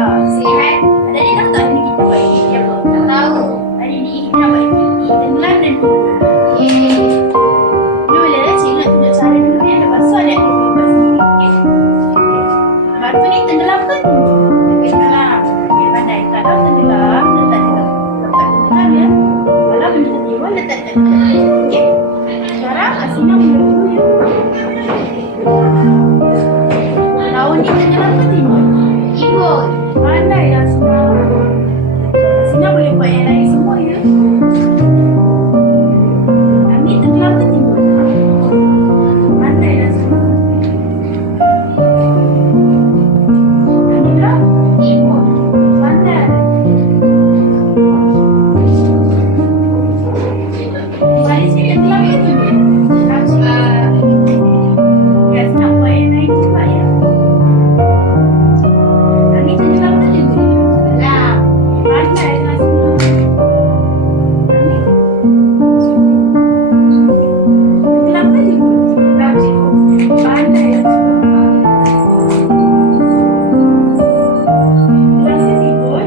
lah. Sihat. Adik-adik tahu tak hari ni kita buat aktiviti apa? Tak tahu. Hari ni kita nak buat aktiviti tenggelam dan tenggelam. Mula-mula cikgu nak tunjuk cara dulu ya. Lepas tu adik-adik boleh buat sendiri. Okey? Batu ni tenggelam ke timbul? Tenggelam. Okey, pandai. Kalau tenggelam, letak di tempat tenggelam ya. Kalau benda tertimbul, letak di tempat. Okey? Sekarang Asina mula dulu ya. Daun ni tenggelam ke timbul? Timbul. Pandai lah Asina. Asina boleh buat yang lain semua ya. Yang ni tenggelam ke timbul? Pandai lah Asina. Yang ni pula? Timbul. Pandai. Balik sini tenggelam ke timbul? Ya, Asina buat yang lain juga ya. Yang ni tenggelam ke timbul? Tenggelam. Pandai lah Asina. Yang ni? Tenggelam ke timbul? Tenggelam cikgu. Pandai lah Asina. Tenggelam ke timbul?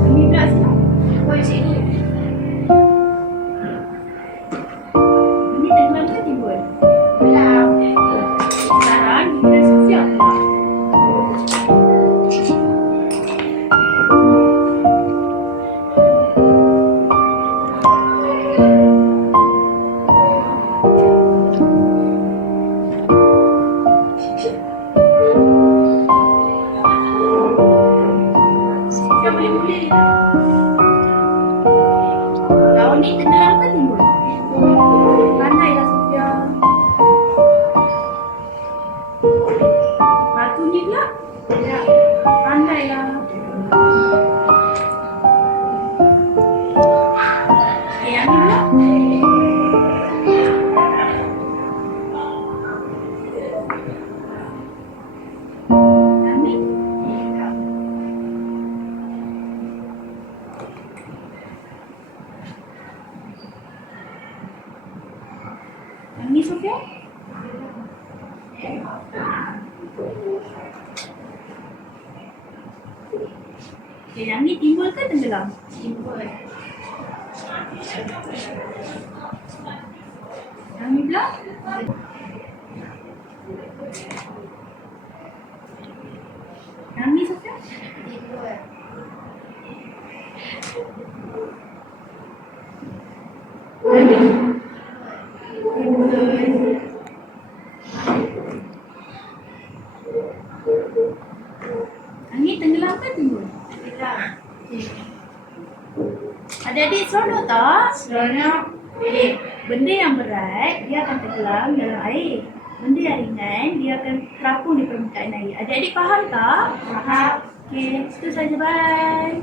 Yang ni pula Asina? Buat cikgu. Yang ni tenggelam ke timbul? Tenggelam. Sekarang giliran Sofia pula. Sofia boleh mula ya. Daun ni tenggelam ke timbul? Pandailah Sofia. Batu ni pula? Ya. Pandailah. Okey, yang ni pula? Yang ni? Yang ni Sofia? Okey, yang ni timbul ke tenggelam? Timbul. Yang ni pula? Yang ni Sofia? Timbul. Yang ni? Timbul. Yang ni tenggelam ke timbul? Tenggelam. Adik-adik seronok tak? Seronok. Benda yang berat dia akan tenggelam dalam air. Benda yang ringan dia akan terapung di permukaan air. Adik-adik faham tak? Faham. Okey, itu saja. Bye.